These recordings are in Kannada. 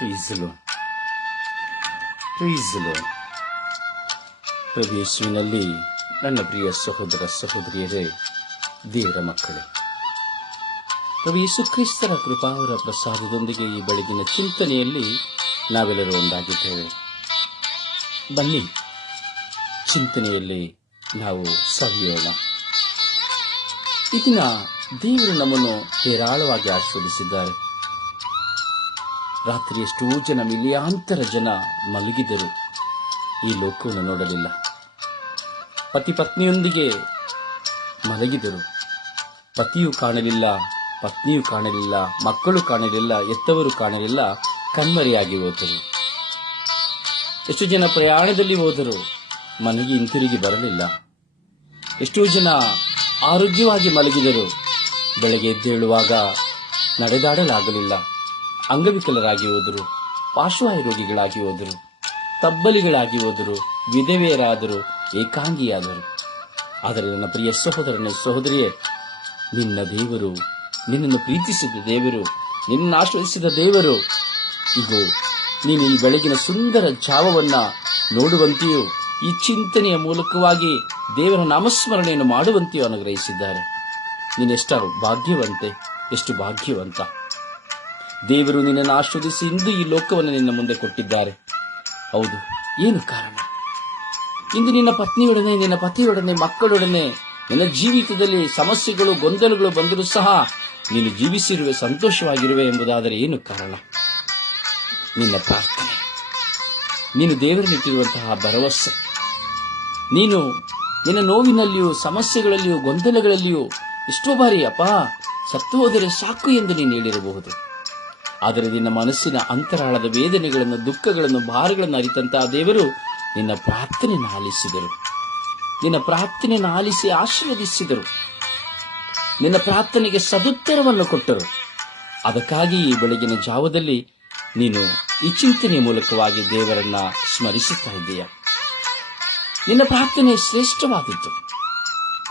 ಪ್ರೀಸಲು ಪ್ರೀಸಲು ಪ್ರಭು ಯೇಸುವಿನಲ್ಲಿ ನನ್ನ ಪ್ರಿಯ ಸಹೋದರ ಸಹೋದರಿಯರೇ ದೇವರ ಮಕ್ಕಳು. ಪ್ರಭು ಯೇಸು ಕ್ರಿಸ್ತರ ಕೃಪಾವರ ಪ್ರಸಾದದೊಂದಿಗೆ ಈ ಬೆಳಗಿನ ಚಿಂತನೆಯಲ್ಲಿ ನಾವೆಲ್ಲರೂ ಒಂದಾಗಿದ್ದೇವೆ. ಬನ್ನಿ, ಚಿಂತನೆಯಲ್ಲಿ ನಾವು ಸವಿಯೋಣ. ಇದನ್ನ ದಿನ ದೇವರು ನಮ್ಮನ್ನು ಹೇರಾಳವಾಗಿ ಆಸ್ವಾದಿಸಿದ್ದಾರೆ ರಾತ್ರಿ ಎಷ್ಟೋ ಜನ ಮಿಲಿಯಾಂತರ ಜನ ಮಲಗಿದರು. ಈ ಲೋಕವನ್ನು ನೋಡಲಿಲ್ಲ. ಪತಿ ಪತ್ನಿಯೊಂದಿಗೆ ಮಲಗಿದರು. ಪತಿಯು ಕಾಣಲಿಲ್ಲ, ಪತ್ನಿಯು ಕಾಣಲಿಲ್ಲ, ಮಕ್ಕಳು ಕಾಣಲಿಲ್ಲ ಎತ್ತವರು ಕಾಣಲಿಲ್ಲ, ಕಣ್ಮರೆಯಾಗಿ ಹೋದರು. ಎಷ್ಟು ಜನ ಪ್ರಯಾಣದಲ್ಲಿ ಹೋದರು ಮನೆಗೆ ಹಿಂತಿರುಗಿ ಬರಲಿಲ್ಲ. ಎಷ್ಟೋ ಜನ ಆರೋಗ್ಯವಾಗಿ ಮಲಗಿದರು. ಬೆಳಗ್ಗೆ ಎದ್ದೇಳುವಾಗ ನಡೆದಾಡಲಾಗಲಿಲ್ಲ. ಅಂಗವಿಕಲರಾಗಿ ಹೋದರು, ಪಾರ್ಶ್ವವಾಯು ರೋಗಿಗಳಾಗಿ ಹೋದರು, ತಬ್ಬಲಿಗಳಾಗಿ ಹೋದರು, ವಿಧವೆಯರಾದರು, ಏಕಾಂಗಿಯಾದರು. ಆದರೆ ನನ್ನ ಪ್ರಿಯ ಸಹೋದರನ ಸಹೋದರಿಯೇ, ನಿನ್ನ ದೇವರು, ನಿನ್ನನ್ನು ಪ್ರೀತಿಸಿದ ದೇವರು ನಿನ್ನ ಆಶ್ರಯಿಸಿದ ದೇವರು ಇದು ನೀನು ಈ ಬೆಳಗಿನ ಸುಂದರ ಜಾವವನ್ನ ನೋಡುವಂತೆಯೂ, ಈ ಚಿಂತನೆಯ ಮೂಲಕವಾಗಿ ದೇವರ ನಾಮಸ್ಮರಣೆಯನ್ನು ಮಾಡುವಂತೆಯೂ ಅನುಗ್ರಹಿಸಿದ್ದಾರೆ. ನೀನೆಷ್ಟ ಭಾಗ್ಯವಂತೆ, ಎಷ್ಟು ಭಾಗ್ಯವಂತ. ದೇವರು ನಿನ್ನನ್ನು ಆಶ್ರದಿಸಿ ಇಂದು ಈ ಲೋಕವನ್ನು ನಿನ್ನ ಮುಂದೆ ಕೊಟ್ಟಿದ್ದಾರೆ. ಹೌದು, ಏನು ಕಾರಣ? ಇಂದು ನಿನ್ನ ಪತ್ನಿಯೊಡನೆ, ನಿನ್ನ ಪತಿಯೊಡನೆ, ಮಕ್ಕಳೊಡನೆ, ನಿನ್ನ ಜೀವಿತದಲ್ಲಿ ಸಮಸ್ಯೆಗಳು, ಗೊಂದಲಗಳು ಬಂದರೂ ಸಹ ನೀನು ಜೀವಿಸಿರುವೆ, ಸಂತೋಷವಾಗಿರುವೆ ಎಂಬುದಾದರೆ ಏನು ಕಾರಣ? ನಿನ್ನ ಪ್ರಾರ್ಥನೆ. ನೀನು ದೇವರಲ್ಲಿಟ್ಟಿರುವಂತಹ ಭರವಸೆ. ನೀನು ನಿನ್ನ ನೋವಿನಲ್ಲಿಯೂ, ಸಮಸ್ಯೆಗಳಲ್ಲಿಯೂ, ಗೊಂದಲಗಳಲ್ಲಿಯೂ ಎಷ್ಟೋ ಬಾರಿ, ಅಪ್ಪ ಸತ್ತು ಹೋದರೆ ಸಾಕು ಎಂದು ನೀನು ಹೇಳಿರಬಹುದು. ಆದರೆ ನಿನ್ನ ಮನಸ್ಸಿನ ಅಂತರಾಳದ ವೇದನೆಗಳನ್ನು, ದುಃಖಗಳನ್ನು, ಭಾರಗಳನ್ನು ಅರಿತಂತಹ ದೇವರು ನಿನ್ನ ಪ್ರಾರ್ಥನೆಯನ್ನು ಆಲಿಸಿದರು. ನಿನ್ನ ಪ್ರಾರ್ಥನೆಯನ್ನು ಆಲಿಸಿ ಆಶೀರ್ವದಿಸಿದರು. ನಿನ್ನ ಪ್ರಾರ್ಥನೆಗೆ ಸದುತ್ತರವನ್ನು ಕೊಟ್ಟರು. ಅದಕ್ಕಾಗಿ ಈ ಬೆಳಗಿನ ಜಾವದಲ್ಲಿ ನೀನು ಈ ಚಿಂತನೆಯ ಮೂಲಕವಾಗಿ ದೇವರನ್ನ ಸ್ಮರಿಸುತ್ತಾ ಇದ್ದೀಯ? ನಿನ್ನ ಪ್ರಾರ್ಥನೆ ಶ್ರೇಷ್ಠವಾದದ್ದು.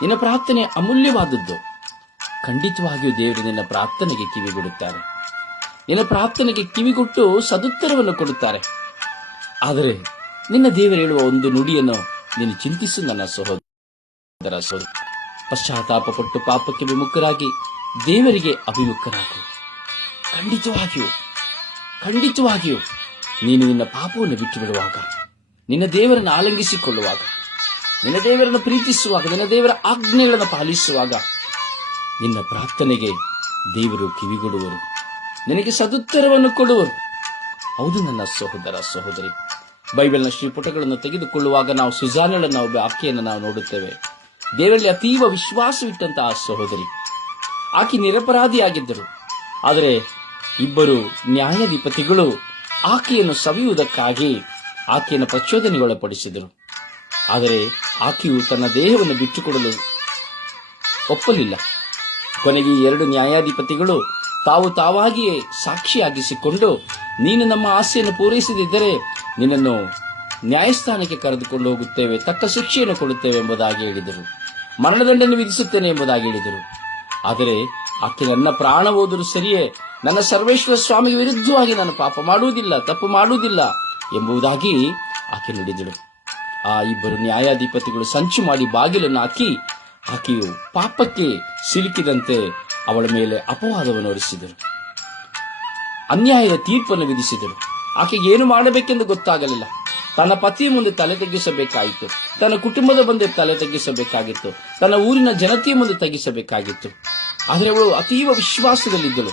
ನಿನ್ನ ಪ್ರಾರ್ಥನೆ ಅಮೂಲ್ಯವಾದದ್ದು. ಖಂಡಿತವಾಗಿಯೂ ದೇವರು ನಿನ್ನ ಪ್ರಾರ್ಥನೆಗೆ ಕಿವಿಗೊಡುತ್ತಾರೆ ನಿನ್ನ ಪ್ರಾರ್ಥನೆಗೆ ಕಿವಿಗೊಟ್ಟು ಸದುತ್ತರವನ್ನು ಕೊಡುತ್ತಾರೆ. ಆದರೆ ನಿನ್ನ ದೇವರು ಹೇಳುವ ಒಂದು ನುಡಿಯನ್ನು ನೀನು ಚಿಂತಿಸು ನನ್ನ ಸಹೋದರ ಸಹೋದರ ಪಶ್ಚಾತ್ತಾಪ ಪಟ್ಟು ಪಾಪಕ್ಕೆ ವಿಮುಖರಾಗಿ ದೇವರಿಗೆ ಅಭಿಮುಖರಾಗು. ಖಂಡಿತವಾಗಿಯೂ ಖಂಡಿತವಾಗಿಯೂ ನೀನು ನಿನ್ನ ಪಾಪವನ್ನು ಬಿಟ್ಟು ಬಿಡುವಾಗ ನಿನ್ನ ದೇವರನ್ನು ಆಲಂಗಿಸಿಕೊಳ್ಳುವಾಗ, ನಿನ್ನ ದೇವರನ್ನು ಪ್ರೀತಿಸುವಾಗ, ನಿನ್ನ ದೇವರ ಆಜ್ಞೆಗಳನ್ನು ಪಾಲಿಸುವಾಗ ನಿನ್ನ ಪ್ರಾರ್ಥನೆಗೆ ದೇವರು ಕಿವಿಗೊಡುವರು. ನಿನಗೆ ಸದುತ್ತರವನ್ನು ಕೊಡುವರು. ಹೌದು ನನ್ನ ಸಹೋದರ ಸಹೋದರಿ. ಬೈಬಲ್ನ ಶ್ರೀಪುಟಗಳನ್ನು ತೆಗೆದುಕೊಳ್ಳುವಾಗ ನಾವು ಸುಜಾನಳನ್ನ ಒಬ್ಬ ಆಕೆಯನ್ನು ನಾವು ನೋಡುತ್ತೇವೆ. ದೇವರಲ್ಲಿ ಅತೀವ ವಿಶ್ವಾಸವಿಟ್ಟಂತಹ ಸಹೋದರಿ. ಆಕೆ ನಿರಪರಾಧಿಯಾಗಿದ್ದರು. ಆದರೆ ಇಬ್ಬರು ನ್ಯಾಯಾಧಿಪತಿಗಳು ಆಕೆಯನ್ನು ಸವಿಯುವುದಕ್ಕಾಗಿ ಆಕೆಯನ್ನು ಪ್ರಚೋದನೆಗೊಳಪಡಿಸಿದರು. ಆದರೆ ಆಕೆಯು ತನ್ನ ದೇಹವನ್ನು ಬಿಟ್ಟುಕೊಡಲು ಒಪ್ಪಲಿಲ್ಲ. ಕೊನೆಗೆ ಎರಡು ನ್ಯಾಯಾಧಿಪತಿಗಳು ತಾವು ತಾವಾಗಿಯೇ ಸಾಕ್ಷಿಯಾಗಿಸಿಕೊಂಡು ನೀನು ನಮ್ಮ ಆಸೆಯನ್ನು ಪೂರೈಸದಿದ್ದರೆ ನಿನ್ನನ್ನು ನ್ಯಾಯಸ್ಥಾನಕ್ಕೆ ಕರೆದುಕೊಂಡು ಹೋಗುತ್ತೇವೆ, ತಕ್ಕ ಶಿಕ್ಷೆಯನ್ನು ಕೊಡುತ್ತೇವೆ ಎಂಬುದಾಗಿ ಹೇಳಿದರು. ಮರಣದಂಡನೆ ವಿಧಿಸುತ್ತೇನೆ ಎಂಬುದಾಗಿ ಹೇಳಿದರು. ಆದರೆ ಆಕೆ ನನ್ನ ಪ್ರಾಣ ಹೋದರೂ ಸರಿಯೇ ನನ್ನ ಸರ್ವೇಶ್ವರ ಸ್ವಾಮಿಗೆ ವಿರುದ್ಧವಾಗಿ ನಾನು ಪಾಪ ಮಾಡುವುದಿಲ್ಲ, ತಪ್ಪು ಮಾಡುವುದಿಲ್ಲ ಎಂಬುದಾಗಿ ಆಕೆ ನುಡಿದಳು. ಆ ಇಬ್ಬರು ನ್ಯಾಯಾಧಿಪತಿಗಳು ಸಂಚು ಮಾಡಿ ಬಾಗಿಲನ್ನು ಹಾಕಿ ಆಕೆಯು ಪಾಪಕ್ಕೆ ಸಿಲುಕಿದಂತೆ ಅವಳ ಮೇಲೆ ಅಪವಾದವನ್ನು ಹೊರಿಸಿದರು. ಅನ್ಯಾಯದ ತೀರ್ಪನ್ನು ವಿಧಿಸಿದರು. ಆಕೆಗೆ ಏನು ಮಾಡಬೇಕೆಂದು ಗೊತ್ತಾಗಲಿಲ್ಲ. ತನ್ನ ಪತಿಯ ಮುಂದೆ ತಲೆ ತಗ್ಗಿಸಬೇಕಾಯಿತು ತನ್ನ ಕುಟುಂಬದ ಮುಂದೆ ತಲೆ ತಗ್ಗಿಸಬೇಕಾಗಿತ್ತು ತನ್ನ ಊರಿನ ಜನತೆಯ ಮುಂದೆ ತಗ್ಗಿಸಬೇಕಾಗಿತ್ತು ಆದರೆ ಅವಳು ಅತೀವ ವಿಶ್ವಾಸದಲ್ಲಿದ್ದಳು.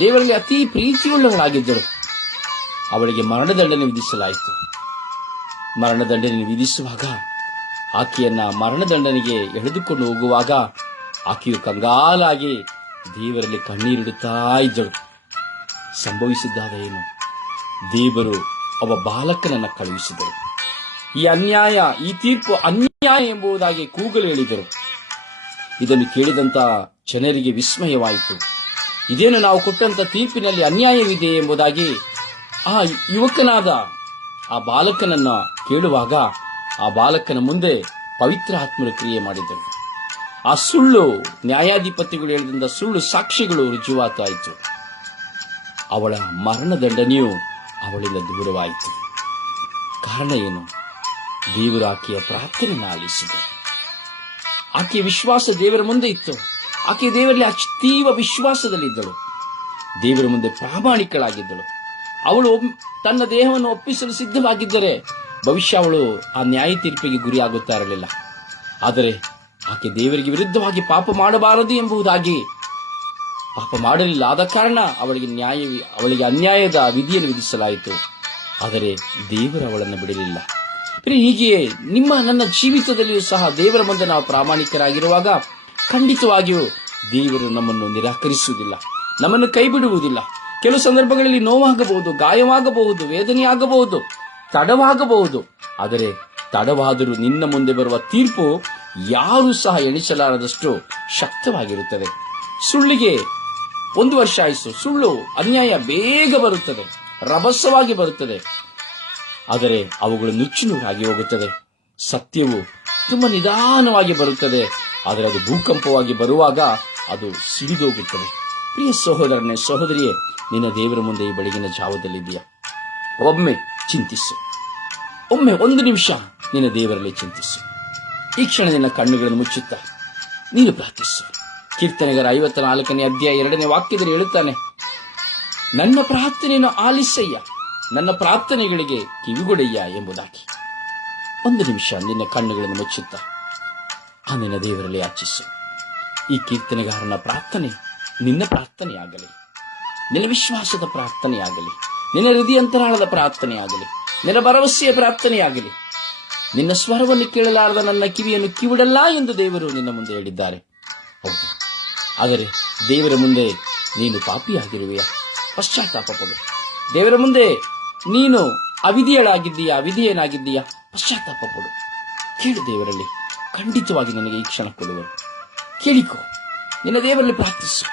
ದೇವರಲ್ಲಿ ಅತಿ ಪ್ರೀತಿಯುಳ್ಳವಳಾಗಿದ್ದಳು. ಅವಳಿಗೆ ಮರಣದಂಡನೆ ವಿಧಿಸಲಾಯಿತು. ಮರಣದಂಡನೆ ವಿಧಿಸುವಾಗ ಆಕೆಯನ್ನ ಮರಣದಂಡನೆಗೆ ಎಳೆದುಕೊಂಡು ಹೋಗುವಾಗ ಆಕೆಯು ಕಂಗಾಲಾಗಿ ದೇವರಲ್ಲಿ ಕಣ್ಣೀರಿಡುತ್ತಾ ಇದ್ದಳು. ಸಂಭವಿಸಿದ್ದಾದ ಏನು ದೇವರು ಅವ ಬಾಲಕನನ್ನು ಕಳುಹಿಸಿದರು ಈ ಅನ್ಯಾಯ, ಈ ತೀರ್ಪು ಅನ್ಯಾಯ ಎಂಬುದಾಗಿ ಕೂಗಲು ಹೇಳಿದರು. ಇದನ್ನು ಕೇಳಿದಂತ ಜನರಿಗೆ ವಿಸ್ಮಯವಾಯಿತು. ಇದೇನು ನಾವು ಕೊಟ್ಟಂತ ತೀರ್ಪಿನಲ್ಲಿ ಅನ್ಯಾಯವಿದೆ ಎಂಬುದಾಗಿ ಆ ಯುವಕನಾದ ಆ ಬಾಲಕನನ್ನ ಕೇಳುವಾಗ ಆ ಬಾಲಕನ ಮುಂದೆ ಪವಿತ್ರ ಆತ್ಮರ ಕ್ರಿಯೆ ಮಾಡಿದರು. ಆ ಸುಳ್ಳು ನ್ಯಾಯಾಧಿಪತಿಗಳು ಹೇಳಿದಂತ ಸುಳ್ಳು ಸಾಕ್ಷಿಗಳು ರುಜುವಾತಾಯಿತು. ಅವಳ ಮರಣದಂಡನೆಯು ಅವಳಿಂದ ದೂರವಾಯಿತು. ಕಾರಣ ಏನು? ದೇವರು ಆಕೆಯ ಪ್ರಾರ್ಥನೆ ಆಲಿಸಿದೆ ಆಕೆಯ ವಿಶ್ವಾಸ ದೇವರ ಮುಂದೆ ಇತ್ತು. ಆಕೆ ದೇವರಲ್ಲಿ ಅತೀವ ವಿಶ್ವಾಸದಲ್ಲಿದ್ದಳು. ದೇವರ ಮುಂದೆ ಪ್ರಾಮಾಣಿಕಳಾಗಿದ್ದಳು. ಅವಳು ತನ್ನ ದೇಹವನ್ನು ಒಪ್ಪಿಸಲು ಸಿದ್ಧವಾಗಿದ್ದರೆ ಭವಿಷ್ಯ ಅವಳು ಆ ನ್ಯಾಯ ತೀರ್ಪಿಗೆ ಗುರಿಯಾಗುತ್ತಾ ಇರಲಿಲ್ಲ ಆದರೆ ಆಕೆ ದೇವರಿಗೆ ವಿರುದ್ಧವಾಗಿ ಪಾಪ ಮಾಡಬಾರದು ಎಂಬುದಾಗಿ. ಪಾಪ ಮಾಡಲಿಲ್ಲ ಆದ ಕಾರಣ ಅವಳಿಗೆ ನ್ಯಾಯ, ಅವಳಿಗೆ ಅನ್ಯಾಯದ ವಿಧಿಯನ್ನು ವಿಧಿಸಲಾಯಿತು. ಆದರೆ ದೇವರು ಅವಳನ್ನು ಬಿಡಲಿಲ್ಲ. ಹೀಗೆಯೇ ನಿಮ್ಮ, ನನ್ನ ಜೀವಿತದಲ್ಲಿಯೂ ಸಹ ದೇವರ ಮುಂದೆ ನಾವು ಪ್ರಾಮಾಣಿಕರಾಗಿರುವಾಗ ಖಂಡಿತವಾಗಿಯೂ ದೇವರು ನಮ್ಮನ್ನು ನಿರಾಕರಿಸುವುದಿಲ್ಲ, ನಮ್ಮನ್ನು ಕೈ ಬಿಡುವುದಿಲ್ಲ ಕೆಲವು ಸಂದರ್ಭಗಳಲ್ಲಿ ನೋವಾಗಬಹುದು, ಗಾಯವಾಗಬಹುದು, ವೇದನೆಯಾಗಬಹುದು, ತಡವಾಗಬಹುದು. ಆದರೆ ತಡವಾದರೂ ನಿನ್ನ ಮುಂದೆ ಬರುವ ತೀರ್ಪು ಯಾರೂ ಸಹ ಎಣಿಸಲಾರದಷ್ಟು ಶಕ್ತವಾಗಿರುತ್ತದೆ. ಸುಳ್ಳಿಗೆ ಒಂದು ವರ್ಷ ಆಯಿತು. ಸುಳ್ಳು, ಅನ್ಯಾಯ ಬೇಗ ಬರುತ್ತದೆ. ರಭಸವಾಗಿ ಬರುತ್ತದೆ. ಆದರೆ ಅವುಗಳು ನುಚ್ಚುನೂರಾಗಿ ಹೋಗುತ್ತದೆ. ಸತ್ಯವು ತುಂಬಾ ನಿಧಾನವಾಗಿ ಬರುತ್ತದೆ. ಆದರೆ ಅದು ಭೂಕಂಪವಾಗಿ ಬರುವಾಗ ಅದು ಸಿಡಿದೋಗುತ್ತದೆ. ಪ್ರಿಯ ಸಹೋದರನೇ, ಸಹೋದರಿಯೇ, ನಿನ್ನ ದೇವರ ಮುಂದೆ ಈ ಬೆಳಗಿನ ಜಾವದಲ್ಲಿದೆಯಾ ಒಮ್ಮೆ ಚಿಂತಿಸು. ಒಮ್ಮೆ ಒಂದು ನಿಮಿಷ ನಿನ್ನ ದೇವರಲ್ಲಿ ಚಿಂತಿಸು. ಈ ಕ್ಷಣ ನಿನ್ನ ಕಣ್ಣುಗಳನ್ನು ಮುಚ್ಚುತ್ತ ನೀನು ಪ್ರಾರ್ಥಿಸು. ಕೀರ್ತನೆಗರ ಐವತ್ತ ನಾಲ್ಕನೇ ಅಧ್ಯಾಯ ಎರಡನೇ ವಾಕ್ಯದಲ್ಲಿ ಹೇಳುತ್ತಾನೆ, ನನ್ನ ಪ್ರಾರ್ಥನೆಯನ್ನು ಆಲಿಸಯ್ಯ, ನನ್ನ ಪ್ರಾರ್ಥನೆಗಳಿಗೆ ಕಿವಿಗೊಡೆಯ್ಯ ಎಂಬುದಾಗಿ. ಒಂದು ನಿಮಿಷ ನಿನ್ನ ಕಣ್ಣುಗಳನ್ನು ಮುಚ್ಚುತ್ತ ಆ ನಿನ್ನ ದೇವರಲ್ಲಿ ಯಾಚಿಸು ಈ ಕೀರ್ತನೆಗಾರನ ಪ್ರಾರ್ಥನೆ ನಿನ್ನ ಪ್ರಾರ್ಥನೆಯಾಗಲಿ, ನಿನ್ನ ವಿಶ್ವಾಸದ ಪ್ರಾರ್ಥನೆಯಾಗಲಿ, ನಿನ್ನ ಹೃದಯಂತರಾಳದ ಪ್ರಾರ್ಥನೆಯಾಗಲಿ, ನಿನ್ನ ಭರವಸೆಯ ಪ್ರಾರ್ಥನೆಯಾಗಲಿ ನಿನ್ನ ಸ್ವರವನ್ನು ಕೇಳಲಾರದ ನನ್ನ ಕಿವಿಯನ್ನು ಕಿವಿಡಲ್ಲ ಎಂದು ದೇವರು ನಿನ್ನ ಮುಂದೆ ಹೇಳಿದ್ದಾರೆ. ಆದರೆ ದೇವರ ಮುಂದೆ ನೀನು ಪಾಪಿಯಾಗಿರುವೆಯ? ಪಶ್ಚಾತ್ತಾಪ ಪಡು. ದೇವರ ಮುಂದೆ ನೀನು ಅವಿಧಿಯಳಾಗಿದ್ದೀಯಾ? ಅವಿಧಿಯೇನಾಗಿದ್ದೀಯಾ? ಪಶ್ಚಾತ್ತಾಪ ಪಡು. ಕೇಳು ದೇವರಲ್ಲಿ. ಖಂಡಿತವಾಗಿ ನನಗೆ ಈ ಕ್ಷಣ ಕೊಡುವರು ಕೇಳಿಕೋ. ನಿನ್ನ ದೇವರಲ್ಲಿ ಪ್ರಾರ್ಥಿಸು.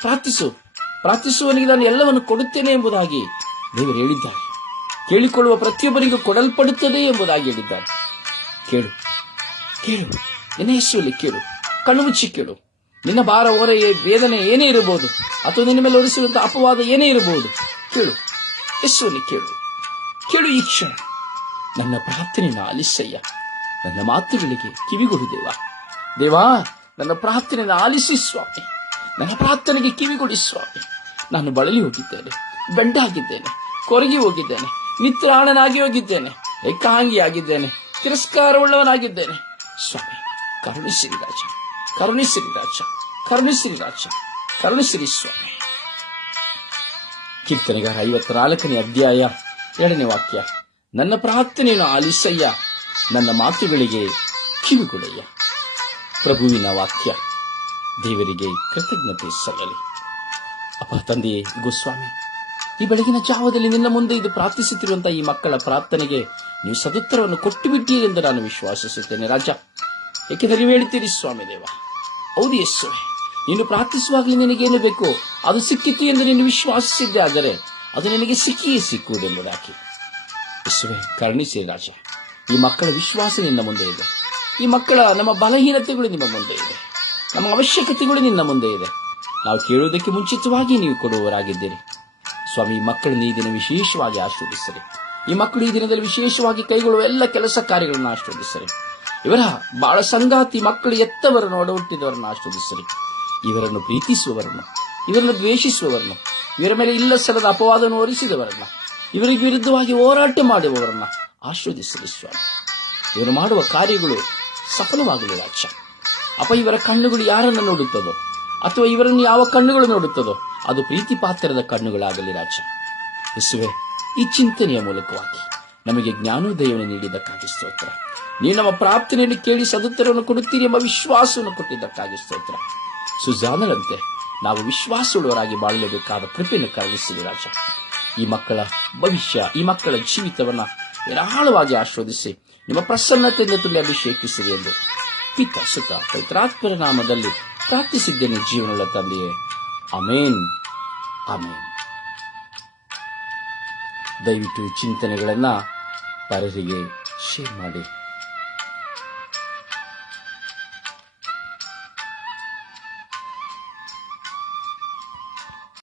ಪ್ರಾರ್ಥಿಸು. ಪ್ರಾರ್ಥಿಸುವವನಿಗೆ ನಾನು ಎಲ್ಲವನ್ನು ಕೊಡುತ್ತೇನೆ ಎಂಬುದಾಗಿ ದೇವರು ಹೇಳಿದ್ದಾರೆ. ಕೇಳಿಕೊಳ್ಳುವ ಪ್ರತಿಯೊಬ್ಬರಿಗೂ ಕೊಡಲ್ಪಡುತ್ತದೆ ಎಂಬುದಾಗಿ ಹೇಳಿದ್ದಾರೆ ಕೇಳು ಕೇಳು, ನಿನ್ನ ಹೆಸರಲ್ಲಿ ಕೇಳು, ಕಣ್ಣು ಮುಚ್ಚಿ ಕೇಳು. ನಿನ್ನ ಭಾರ ಹೊರ ವೇದನೆ ಏನೇ ಇರಬಹುದು, ಅಥವಾ ನಿನ್ನ ಮೇಲೆ ಒರಿಸುವಂತಹ ಅಪವಾದ ಏನೇ ಇರಬಹುದು, ಕೇಳು, ಹೆಸರಲ್ಲಿ ಕೇಳು. ಕೇಳು ಈ ಕ್ಷಣ. ನನ್ನ ಪ್ರಾರ್ಥನೆಯನ್ನು ಆಲಿಸಯ್ಯ. ನನ್ನ ಮಾತುಗಳಿಗೆ ಕಿವಿಗೊಡು ದೇವ ದೇವಾ ನನ್ನ ಪ್ರಾರ್ಥನೆಯನ್ನು ಆಲಿಸಿ ಸ್ವಾಮಿ. ನನ್ನ ಪ್ರಾರ್ಥನೆಗೆ ಕಿವಿಗೊಡಿ ಸ್ವಾಮಿ. ನಾನು ಬಳಲಿ ಹೋಗಿದ್ದೇನೆ ಬೆಂಡಾಗಿದ್ದೇನೆ ಕೊರಗಿ ಹೋಗಿದ್ದೇನೆ. ನಿತ್ರಾಣನಾಗಿ ಹೋಗಿದ್ದೇನೆ, ಏಕಾಂಗಿಯಾಗಿದ್ದೇನೆ, ತಿರಸ್ಕಾರವುಳ್ಳವನಾಗಿದ್ದೇನೆ. ಸ್ವಾಮಿ, ಕರುಣಿಸಿರಿ ರಾಜ ಕರುಣಿಸಿರಿ ರಾಜ ಕರುಣಿಸಿರಿ ರಾಜ, ಕರುಣಿಸಿರಿ ಸ್ವಾಮಿ. ಕೀರ್ತನೆಗಾರ ಐವತ್ನಾಲ್ಕನೇ ಅಧ್ಯಾಯ ಎರಡನೇ ವಾಕ್ಯ. ನನ್ನ ಪ್ರಾರ್ಥನೆಯನ್ನು ಆಲಿಸಯ್ಯ, ನನ್ನ ಮಾತುಗಳಿಗೆ ಕಿವಿಗೊಡೆಯ. ಪ್ರಭುವಿನ ವಾಕ್ಯ, ದೇವರಿಗೆ ಕೃತಜ್ಞತೆ ಸಲ್ಲಲಿ. ಅಪ್ಪ ತಂದೆಯೇ ಗೋಸ್ವಾಮಿ ಈ ಬೆಳಗಿನ ಜಾವದಲ್ಲಿ ನಿನ್ನ ಮುಂದೆ ಇದು ಪ್ರಾರ್ಥಿಸುತ್ತಿರುವಂತಹ ಈ ಮಕ್ಕಳ ಪ್ರಾರ್ಥನೆಗೆ ನೀವು ಸದುತ್ತರವನ್ನು ಕೊಟ್ಟು ಬಿಟ್ಟೀರಿ ಎಂದು ನಾನು ವಿಶ್ವಾಸಿಸುತ್ತೇನೆ ರಾಜ. ಏಕೆಂದರೆ ನೀವು ಹೇಳ್ತೀರಿ ಸ್ವಾಮಿ ದೇವ, ಹೌದು ಯೇಸುವೆ ನೀನು ಪ್ರಾರ್ಥಿಸುವಾಗಲೇ ನಿನಗೇನು ಬೇಕು? ಅದು ಸಿಕ್ಕಿತು ಎಂದು ನೀನು ವಿಶ್ವಾಸಿಸಿದ್ದೆ, ಆದರೆ ಅದು ನಿನಗೆ ಸಿಕ್ಕಿಯೇ ಸಿಕ್ಕುವುದೆಂಬುದಾಗಿ. ಯೇಸುವೆ, ಕರುಣಿಸಿ ರಾಜ, ಈ ಮಕ್ಕಳ ವಿಶ್ವಾಸ ನಿನ್ನ ಮುಂದೆ ಇದೆ. ಈ ಮಕ್ಕಳ ನಮ್ಮ ಬಲಹೀನತೆಗಳು ನಿಮ್ಮ ಮುಂದೆ ಇದೆ. ನಮ್ಮ ಅವಶ್ಯಕತೆಗಳು ನಿನ್ನ ಮುಂದೆ ಇದೆ. ನಾವು ಕೇಳುವುದಕ್ಕೆ ಮುಂಚಿತವಾಗಿ ನೀವು ಕೊಡುವವರಾಗಿದ್ದೀರಿ. ಸ್ವಾಮಿ ಮಕ್ಕಳನ್ನು ಈ ದಿನ ವಿಶೇಷವಾಗಿ ಆಶೀರ್ವದಿಸರಿ. ಈ ಮಕ್ಕಳು ಈ ದಿನದಲ್ಲಿ ವಿಶೇಷವಾಗಿ ಕೈಗೊಳ್ಳುವ ಎಲ್ಲ ಕೆಲಸ ಕಾರ್ಯಗಳನ್ನು ಆಶೀರ್ವದಿಸರಿ. ಇವರ ಬಾಳ ಸಂಗಾತಿ ಮಕ್ಕಳು ಎತ್ತವರನ್ನು ಒಡಹುಟ್ಟಿದವರನ್ನು ಹುಟ್ಟಿದವರನ್ನು ಆಶೀರ್ವದಿಸರಿ. ಇವರನ್ನು ಪ್ರೀತಿಸುವವರನ್ನು, ಇವರನ್ನು ದ್ವೇಷಿಸುವವರನ್ನು, ಇವರ ಮೇಲೆ ಇಲ್ಲ ಸಲದ ಅಪವಾದವನ್ನು ಒರಿಸಿದವರನ್ನ ಇವರಿಗೆ ವಿರುದ್ಧವಾಗಿ ಹೋರಾಟ ಮಾಡುವವರನ್ನ ಆಶೀರ್ವದಿಸಲಿ ಸ್ವಾಮಿ. ಇವರು ಮಾಡುವ ಕಾರ್ಯಗಳು ಸಫಲವಾಗಲಿ ರಾಜ್ಯ ಅಪ್ಪ, ಇವರ ಕಣ್ಣುಗಳು ಯಾರನ್ನು ನೋಡುತ್ತದೋ, ಅಥವಾ ಇವರನ್ನು ಯಾವ ಕಣ್ಣುಗಳು ನೋಡುತ್ತದೋ ಅದು ಪ್ರೀತಿಪಾತ್ರದ ಕಣ್ಣುಗಳಾಗಲಿ ರಾಜ. ಯೇಸುವೆ, ಈ ಚಿಂತನೆಯ ಮೂಲಕವಾಗಿ ನಮಗೆ ಜ್ಞಾನೋದಯವನ್ನು ನೀಡಿದ್ದಕ್ಕಾಗಿ ಸ್ತೋತ್ರ. ನೀ ನಮ್ಮ ಪ್ರಾರ್ಥನೆಯನ್ನು ಕೇಳಿ ಸದುತ್ತರವನ್ನು ಕೊಡುತ್ತೀರಿ ಎಂಬ ವಿಶ್ವಾಸವನ್ನು ಕೊಟ್ಟಿದ್ದಕ್ಕಾಗಿ ಸ್ತೋತ್ರ. ಸುಜಾನರಂತೆ, ನಾವು ವಿಶ್ವಾಸವುಳ್ಳವರಾಗಿ ಬಾಳಲೇಬೇಕಾದ ಕೃಪೆಯನ್ನು ಕರುಣಿಸಿರಿ ರಾಜ. ಈ ಮಕ್ಕಳ ಭವಿಷ್ಯ, ಈ ಮಕ್ಕಳ ಜೀವಿತವನ್ನು ವಿರಾಳವಾಗಿ ಆಶ್ರೋದಿಸಿ ನಿಮ್ಮ ಪ್ರಸನ್ನತೆಯಿಂದ ತುಂಬಿ ಅಭಿಷೇಕಿಸಿರಿ ಎಂದು ಪಿತ, ಸುತ, ಪವಿತ್ರಾತ್ಮರ ನಾಮದಲ್ಲಿ ಪ್ರಾರ್ಥಿಸಿದ್ದೇನೆ ಜೀವನದ ತಂದೆಯೇ. ಅಮೇನ್ ಅಮೇನ್ ದಯವಿಟ್ಟು ಚಿಂತನೆಗಳನ್ನು ಪರರಿಗೆ ಶೇರ್ ಮಾಡಿ.